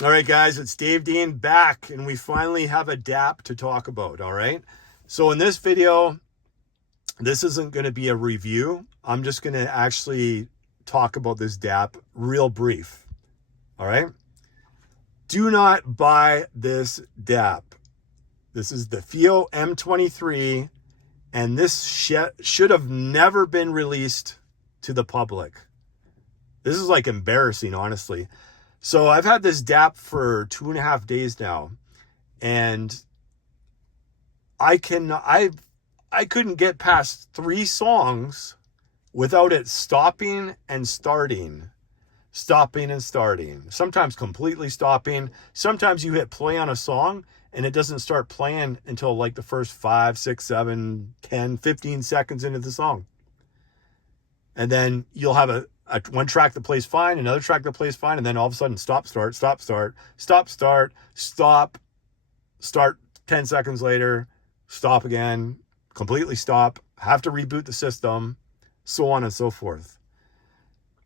All right, guys, it's Dave Dean back, and we finally have a DAP to talk about. All right. So, in this video, this isn't going to be a review. I'm just going to actually talk about this DAP real brief. All right. Do not buy this DAP. This is the Fiio M23, and this should have never been released to the public. This is like embarrassing, honestly. So I've had this DAP for 2.5 days now, and I couldn't get past 3 songs without it stopping and starting. Sometimes completely stopping. Sometimes you hit play on a song and it doesn't start playing until like the first 5, 6, 7, 10, 15 seconds into the song. And then you'll have a one track that plays fine, another track that plays fine, and then all of a sudden stop, start, 10 seconds later, stop again, completely stop, have to reboot the system, so on and so forth.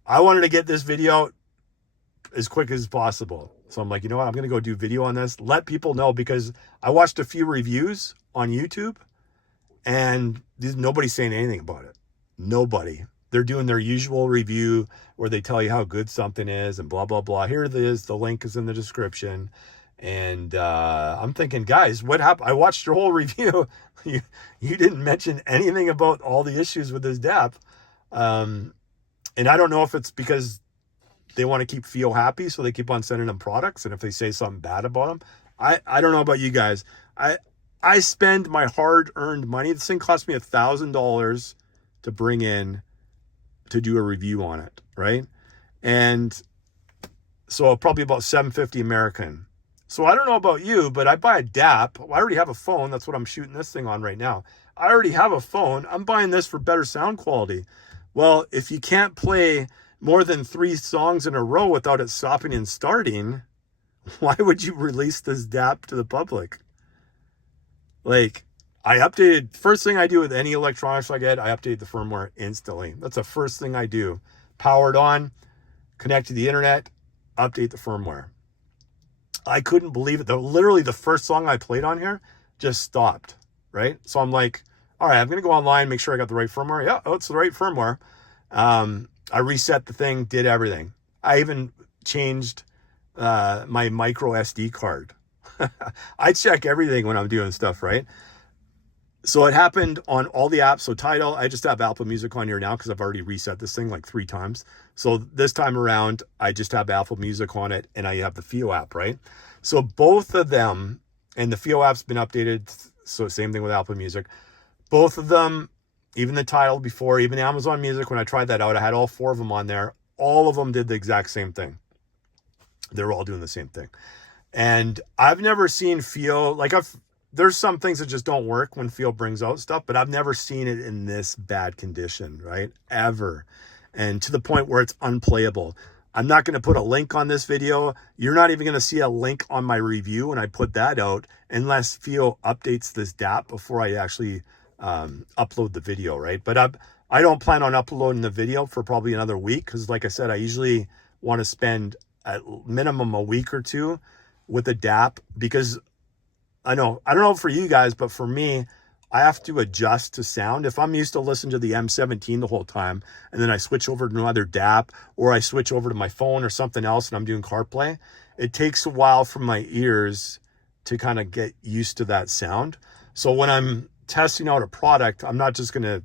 I wanted to get this video out as quick as possible. So I'm like, you know what? I'm going to go do video on this, let people know, because I watched a few reviews on YouTube and nobody's saying anything about it. Nobody. They're doing their usual review where they tell you how good something is and blah, blah, blah. Here it is. The link is in the description. And I'm thinking, guys, what happened? I watched your whole review. you didn't mention anything about all the issues with this DAP. And I don't know if it's because they want to keep Fiio happy, so they keep on sending them products. And if they say something bad about them, I don't know about you guys. I spend my hard-earned money. This thing cost me $1,000 to bring in to do a review on it, right? And so probably about $750 American. So I don't know about you, but I buy a DAP. I already have a phone. That's what I'm shooting this thing on right now. I already have a phone. I'm buying this for better sound quality. Well, if you can't play more than 3 songs in a row without it stopping and starting, why would you release this DAP to the public? Like, I updated, first thing I do with any electronics I get, I update the firmware instantly. That's the first thing I do. Powered on, connect to the internet, update the firmware. I couldn't believe it. Literally the first song I played on here just stopped, right? So I'm like, all right, I'm going to go online, make sure I got the right firmware. Yeah, oh, it's the right firmware. I reset the thing, did everything. I even changed my micro SD card. I check everything when I'm doing stuff, right? So it happened on all the apps. So Tidal, I just have Apple Music on here now because I've already reset this thing like 3 times. So this time around, I just have Apple Music on it, and I have the Fiio app, right? So both of them, and the Fiio app's been updated. So same thing with Apple Music. Both of them, even the Tidal before, even Amazon Music, when I tried that out, I had all 4 of them on there. All of them did the exact same thing. They were all doing the same thing. And I've never seen Fiio, like there's some things that just don't work when Fiio brings out stuff, but I've never seen it in this bad condition, right? Ever. And to the point where it's unplayable. I'm not going to put a link on this video. You're not even going to see a link on my review when I put that out unless Fiio updates this DAP before I actually upload the video, right? But I don't plan on uploading the video for probably another week because, like I said, I usually want to spend at minimum a week or 2 with the DAP because I don't know for you guys, but for me, I have to adjust to sound. If I'm used to listening to the M17 the whole time, and then I switch over to another DAP, or I switch over to my phone or something else and I'm doing CarPlay, it takes a while for my ears to kind of get used to that sound. So when I'm testing out a product, I'm not just going to,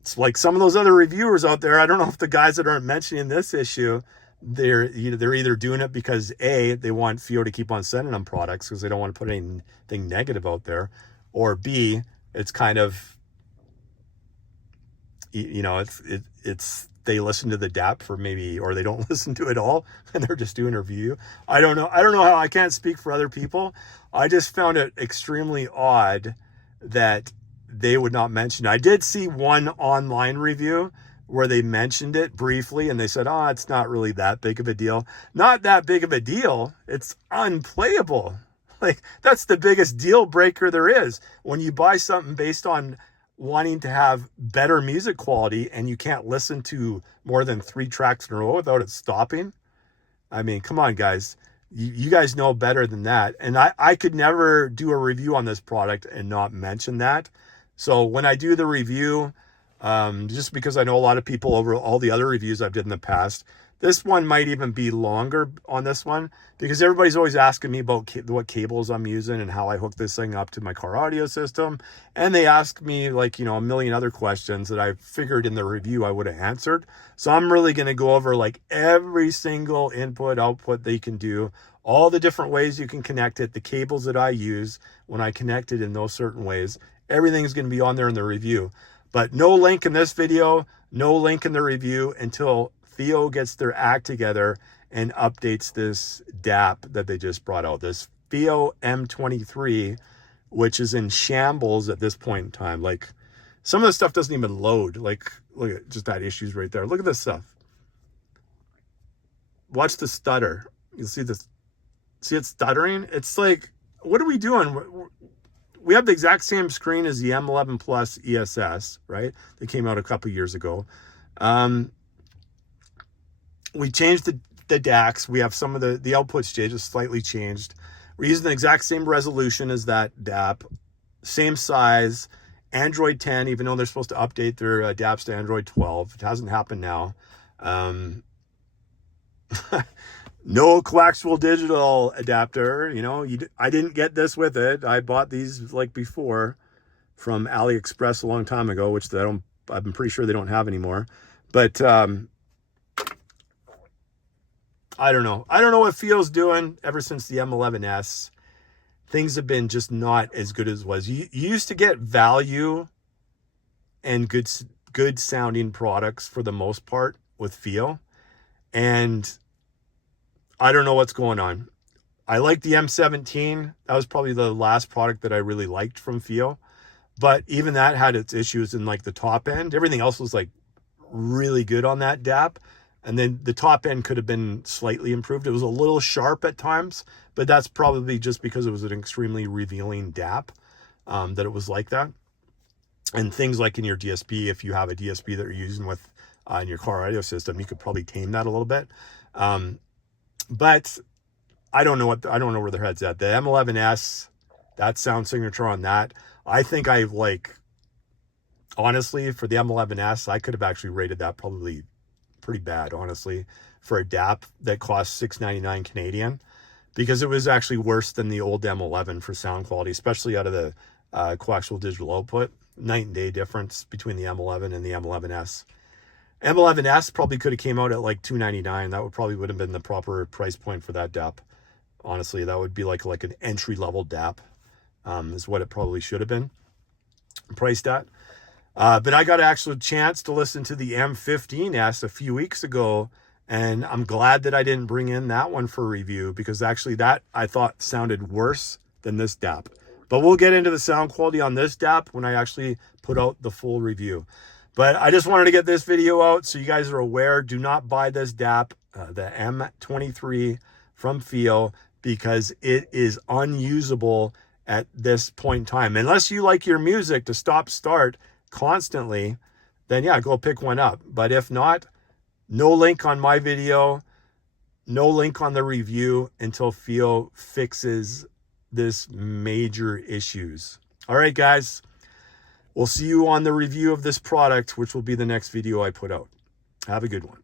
it's like some of those other reviewers out there. I don't know if the guys that aren't mentioning this issue, they're either doing it because A, they want Fiio to keep on sending them products because they don't want to put anything negative out there, or B, it's kind of, it's they listen to the DAP for maybe, or they don't listen to it all and they're just doing a review. I don't know how. I can't speak for other people. I just found it extremely odd that they would not mention it. I did see one online review where they mentioned it briefly and they said, oh, it's not really that big of a deal. Not that big of a deal. It's unplayable. Like, that's the biggest deal breaker there is. When you buy something based on wanting to have better music quality and you can't listen to more than 3 tracks in a row without it stopping, I mean, come on, guys. You guys know better than that. And I could never do a review on this product and not mention that. So when I do the review, just because I know a lot of people over all the other reviews I've did in the past, this one might even be longer on this one because everybody's always asking me about what cables I'm using and how I hook this thing up to my car audio system. And they ask me like, a million other questions that I figured in the review I would have answered. So I'm really going to go over like every single input, output that you can do, all the different ways you can connect it, the cables that I use when I connect it in those certain ways. Everything's going to be on there in the review. But no link in this video, no link in the review until Fiio gets their act together and updates this DAP that they just brought out. This Fiio M23, which is in shambles at this point in time. Like, some of the stuff doesn't even load. Like, look at just that issues right there. Look at this stuff. Watch the stutter. You see this? See it stuttering? It's like, what are we doing? We have the exact same screen as the M11 Plus ESS, right? That came out a couple years ago. We changed the DACs. We have some of the output stages slightly changed. We're using the exact same resolution as that DAP, same size, Android 10, even though they're supposed to update their DAPs to Android 12. It hasn't happened now. No coaxial digital adapter. I didn't get this with it. I bought these like before from AliExpress a long time ago, which I'm pretty sure they don't have anymore. But I don't know. I don't know what Fiio's doing ever since the M11S. Things have been just not as good as it was. You used to get value and good sounding products for the most part with Fiio. And I don't know what's going on. I like the M17. That was probably the last product that I really liked from Fiio. But even that had its issues in like the top end. Everything else was like really good on that DAP. And then the top end could have been slightly improved. It was a little sharp at times, but that's probably just because it was an extremely revealing DAP that it was like that. And things like in your DSP, if you have a DSP that you're using with in your car audio system, you could probably tame that a little bit. But I don't know where their head's at. The M11S, that sound signature on that, I think honestly, for the M11S, I could have actually rated that probably pretty bad, honestly, for a DAP that cost $6.99 Canadian, because it was actually worse than the old M11 for sound quality, especially out of the coaxial digital output. Night and day difference between the M11 and the M11S. M11S probably could have came out at like $2.99. That would have been the proper price point for that DAP. Honestly, that would be like an entry level DAP, is what it probably should have been priced at. But I got an actual chance to listen to the M15S a few weeks ago, and I'm glad that I didn't bring in that one for review, because actually that I thought sounded worse than this DAP. But we'll get into the sound quality on this DAP when I actually put out the full review. But I just wanted to get this video out so you guys are aware. Do not buy this DAP, the M23 from Fiio, because it is unusable at this point in time. Unless you like your music to stop-start constantly, then yeah, go pick one up. But if not, no link on my video, no link on the review until Fiio fixes this major issues. All right, guys, we'll see you on the review of this product, which will be the next video I put out. Have a good one.